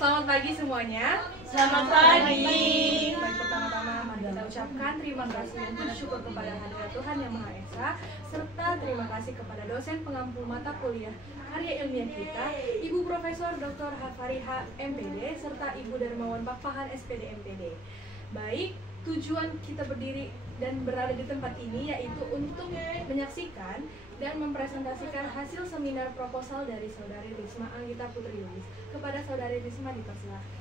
Selamat pagi semuanya. Selamat pagi. Baik, pertama-tama mari kita ucapkan terima kasih dan bersyukur kepada Hadirat Tuhan Yang Maha Esa, serta terima kasih kepada dosen pengampu mata kuliah karya ilmiah kita, Ibu Profesor Dr. Hafariha MPD, serta Ibu Darmawan Pakpahan SPD MPD. Baik, tujuan kita berdiri dan berada di tempat ini yaitu untuk menyaksikan dan mempresentasikan hasil seminar proposal dari Saudari Risma Anggita Putri Yulis. Kepada Saudari Risma dipersilahkan.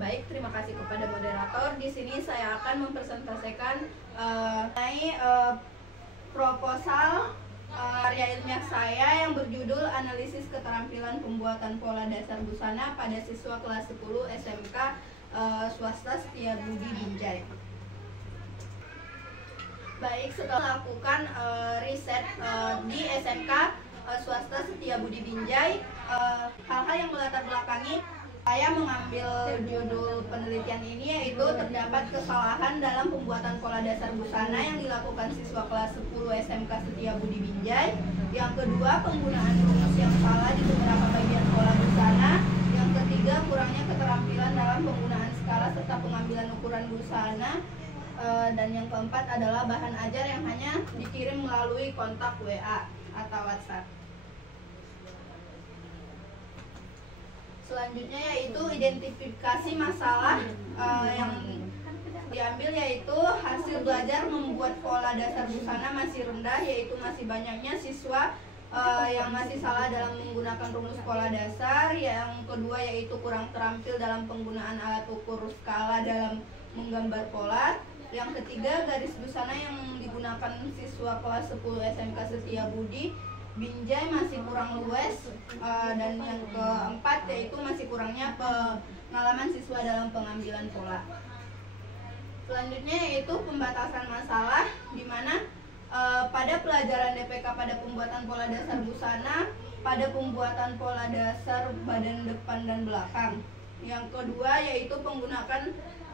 Baik, terima kasih kepada moderator. Di sini saya akan mempresentasikan mengenai proposal karya ilmiah saya yang berjudul Analisis Keterampilan Pembuatan Pola Dasar Busana pada siswa kelas 10 SMK swasta Setiabudi Binjai. Baik, setelah melakukan riset di SMK swasta Setiabudi Binjai, hal-hal yang melatar belakangi saya mengambil judul penelitian ini yaitu terdapat kesalahan dalam pembuatan pola dasar busana yang dilakukan siswa kelas 10 SMK Setiabudi Binjai. Yang kedua, penggunaan rumus yang salah di beberapa bagian pola busana. Yang ketiga, kurangnya keterampilan dalam penggunaan skala serta pengambilan ukuran busana. Dan yang keempat adalah bahan ajar yang hanya dikirim melalui kontak WA atau WhatsApp. Selanjutnya yaitu identifikasi masalah yang diambil yaitu hasil belajar membuat pola dasar busana masih rendah, yaitu masih banyaknya siswa yang masih salah dalam menggunakan rumus pola dasar. Yang kedua yaitu kurang terampil dalam penggunaan alat ukur skala dalam menggambar pola. Yang ketiga, garis busana yang digunakan siswa kelas 10 SMK Setiabudi Binjai masih kurang luas. Dan yang keempat yaitu masih kurangnya pengalaman siswa dalam pengambilan pola. Selanjutnya yaitu pembatasan masalah, di mana pada pelajaran DPK pada pembuatan pola dasar busana, pada pembuatan pola dasar badan depan dan belakang. Yang kedua yaitu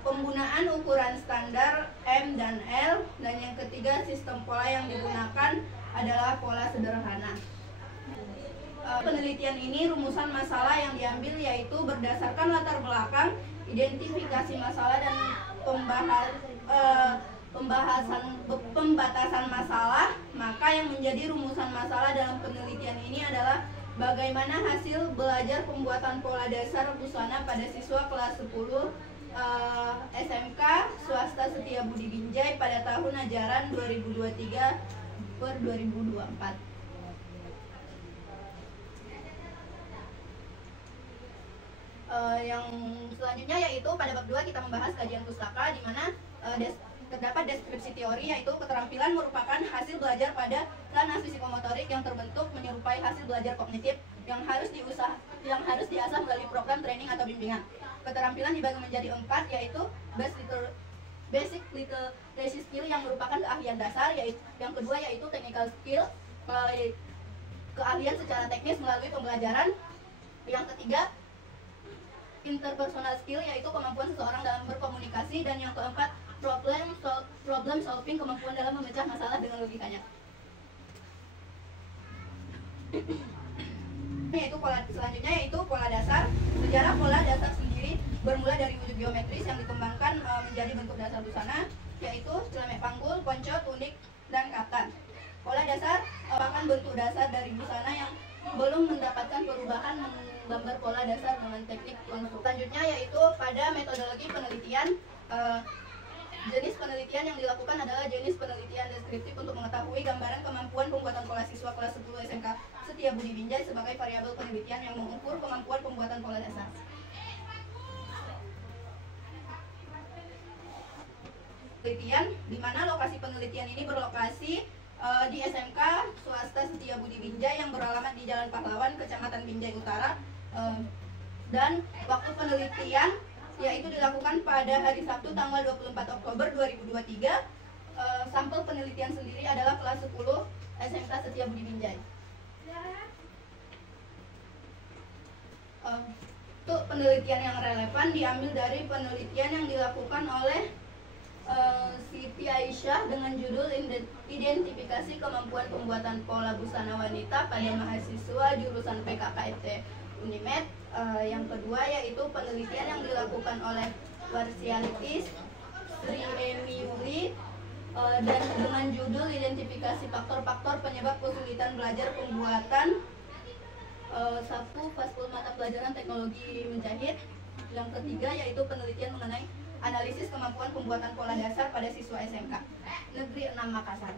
penggunaan ukuran standar M dan L, dan yang ketiga sistem pola yang digunakan adalah pola sederhana. Penelitian ini rumusan masalah yang diambil yaitu berdasarkan latar belakang, identifikasi masalah dan pembatasan masalah. Maka yang menjadi rumusan masalah dalam penelitian ini adalah bagaimana hasil belajar pembuatan pola dasar busana pada siswa kelas 10 SMK swasta Setiabudi Binjai pada tahun ajaran 2023/2024. Yang selanjutnya yaitu pada bab 2 kita membahas kajian pustaka, di mana terdapat deskripsi teori yaitu keterampilan merupakan hasil belajar pada ranah fisikomotorik yang terbentuk menyerupai hasil belajar kognitif yang harus diasah melalui program training atau bimbingan. Keterampilan dibagi menjadi 4 yaitu basic literacy skill yang merupakan keahlian dasar, yaitu yang kedua yaitu technical skill melalui keahlian secara teknis melalui pembelajaran. Yang ketiga interpersonal skill yaitu kemampuan seseorang dalam berkomunikasi, dan yang keempat problem solving, kemampuan dalam memecah masalah dengan logikanya. Selanjutnya yaitu pola dasar. Sejarah pola dasar sendiri bermula dari wujud geometris yang dikembangkan menjadi bentuk dasar busana, yaitu celemek panggul, ponco, tunik, dan kaftan. Pola dasar merupakan bentuk dasar dari busana yang belum mendapatkan perubahan menggambar pola dasar dengan teknik konstruksi. Selanjutnya yaitu pada metodologi penelitian. Jenis penelitian yang dilakukan adalah jenis penelitian deskriptif untuk mengetahui gambaran kemampuan pembuatan pola siswa kelas 10 SMK Setiabudi Binjai sebagai variabel penelitian yang mengukur kemampuan pembuatan pola dasar. Penelitian, di mana lokasi penelitian ini berlokasi di SMK swasta Setiabudi Binjai yang beralamat di Jalan Pahlawan, Kecamatan Binjai Utara, dan waktu penelitian yaitu dilakukan pada hari Sabtu tanggal 24 Oktober 2023. Sampel penelitian sendiri adalah kelas 10 SMK Setiabudi Binjai. Untuk penelitian yang relevan diambil dari penelitian yang dilakukan oleh Siti Aisyah dengan judul Identifikasi Kemampuan Pembuatan Pola Busana Wanita pada Mahasiswa Jurusan PKKMT Unimed. Yang kedua yaitu penelitian yang dilakukan oleh Warsialitis, Sri Emiuri, dan dengan judul identifikasi faktor-faktor penyebab kesulitan belajar pembuatan satu Faskul mata pelajaran teknologi menjahit. Yang ketiga yaitu penelitian mengenai analisis kemampuan pembuatan pola dasar pada siswa SMK Negeri 6 Makassar.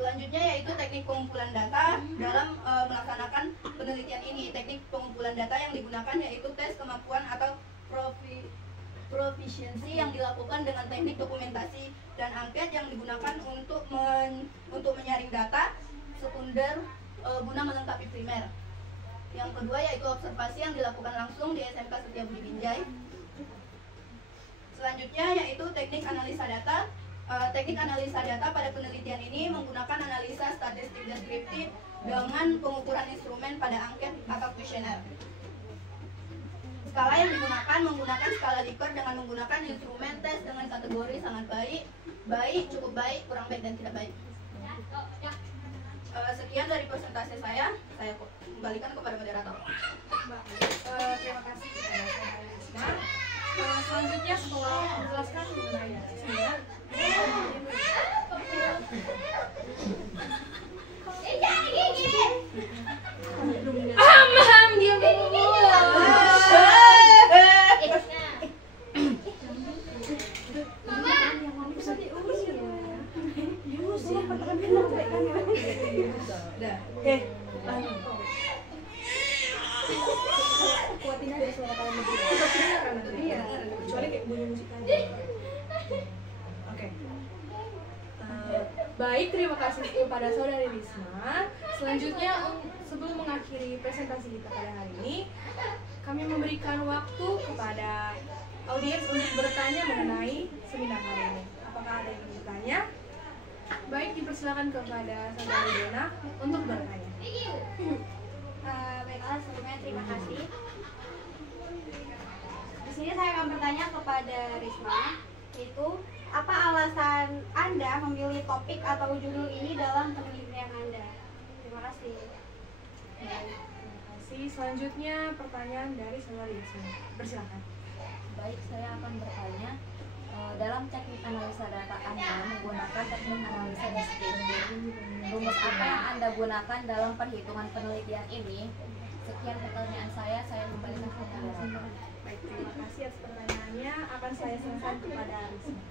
Selanjutnya yaitu teknik pengumpulan data dalam melaksanakan penelitian ini. Teknik pengumpulan data yang digunakan yaitu tes kemampuan atau proficiency yang dilakukan dengan teknik dokumentasi dan angket yang digunakan untuk menyaring data sekunder guna melengkapi primer. Yang kedua yaitu observasi yang dilakukan langsung di SMK Setiabudi Binjai. Selanjutnya yaitu teknik analisa data. Teknik analisa data pada penelitian ini menggunakan analisa statistik deskriptif dengan pengukuran instrumen pada angket atau kuesioner. Skala yang digunakan menggunakan skala Likert dengan menggunakan instrumen tes dengan kategori sangat baik, baik, cukup baik, kurang baik, dan tidak baik. Sekian dari presentasi saya kembalikan kepada moderator. Terima kasih kepada Saudara Risma. Selanjutnya setelah menjelaskan mengenai siswa, diam dulu. Oke, kuatin aja suara kalian berdua. Iya, kecuali kayak bunyi musik aja. Oke. Baik, terima kasih kepada Saudari Risma. Selanjutnya, sebelum mengakhiri presentasi kita pada hari ini, kami memberikan waktu kepada audiens untuk bertanya mengenai seminar hari ini. Apakah ada yang ingin bertanya? Baik, dipersilakan kepada Saudari Dona untuk bertanya. Baiklah, sebelumnya terima kasih. Di sini saya akan bertanya kepada Risma, yaitu apa alasan Anda memilih topik atau judul ini dalam penelitian Anda? Terima kasih. Baik, terima kasih. Selanjutnya pertanyaan dari Saudari Risma. Persilakan. Baik, saya akan bertanya, dalam teknik analisa data Anda menggunakan teknik analisa deskriptif. Rumus apa yang Anda gunakan dalam perhitungan penelitian ini? Sekian pertanyaan saya kembalikan ke moderator. Baik, terima kasih atas pertanyaannya. Akan saya serahkan kepada Risma.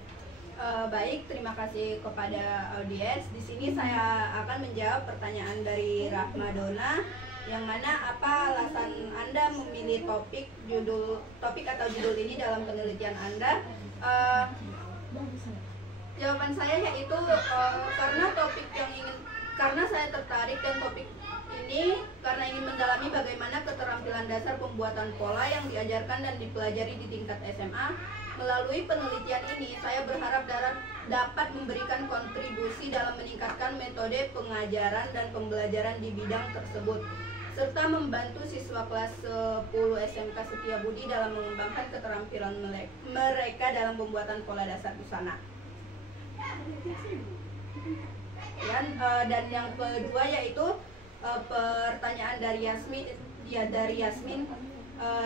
Baik, terima kasih kepada audiens. Di sini saya akan menjawab pertanyaan dari Rahma Dona, yang mana apa alasan Anda memilih topik atau judul ini dalam penelitian Anda. Jawaban saya yaitu karena saya tertarik dan topik ini karena ingin mendalami bagaimana keterampilan dasar pembuatan pola yang diajarkan dan dipelajari di tingkat SMA. Melalui penelitian ini, saya berharap dapat memberikan kontribusi dalam meningkatkan metode pengajaran dan pembelajaran di bidang tersebut, serta membantu siswa kelas 10 SMK Setiabudi dalam mengembangkan keterampilan mereka dalam pembuatan pola dasar busana. Dan yang kedua yaitu pertanyaan dari Yasmin,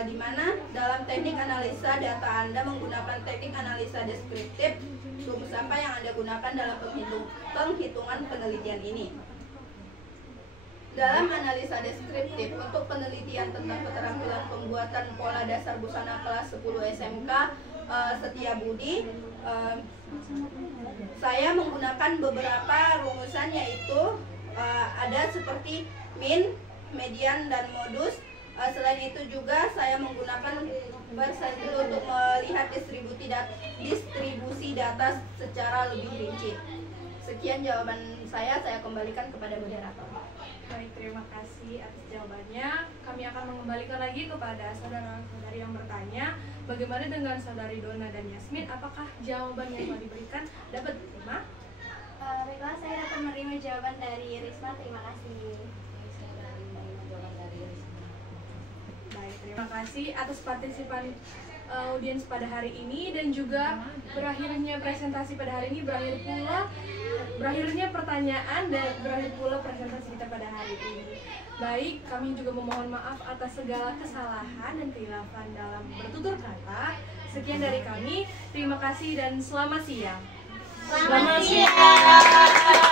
di mana dalam teknik analisa data Anda menggunakan teknik analisa deskriptif. Rumus apa yang Anda gunakan dalam penghitungan penelitian ini? Dalam analisa deskriptif untuk penelitian tentang keterampilan pembuatan pola dasar busana kelas 10 SMK Setiabudi, saya menggunakan beberapa rumusan, yaitu ada seperti min, median, dan modus. Selain itu juga saya menggunakan persentil untuk melihat distribusi data secara lebih rinci. Sekian jawaban saya kembalikan kepada moderator. Baik, terima kasih atas jawabannya. Kami akan mengembalikan lagi kepada saudara-saudari yang bertanya. Bagaimana dengan Saudari Dona dan Yasmin? Apakah jawaban yang telah diberikan dapat diterima? Baiklah, saya dapat menerima jawaban dari Risma. Terima kasih. Baik, terima kasih atas partisipan audiens pada hari ini, dan juga berakhirnya presentasi pada hari ini berakhir pula Berakhirnya pertanyaan dan berakhir pula presentasi kita pada hari ini. Baik, kami juga memohon maaf atas segala kesalahan dan kekhilafan dalam bertutur kata. Sekian dari kami, terima kasih dan selamat siang. Selamat siang.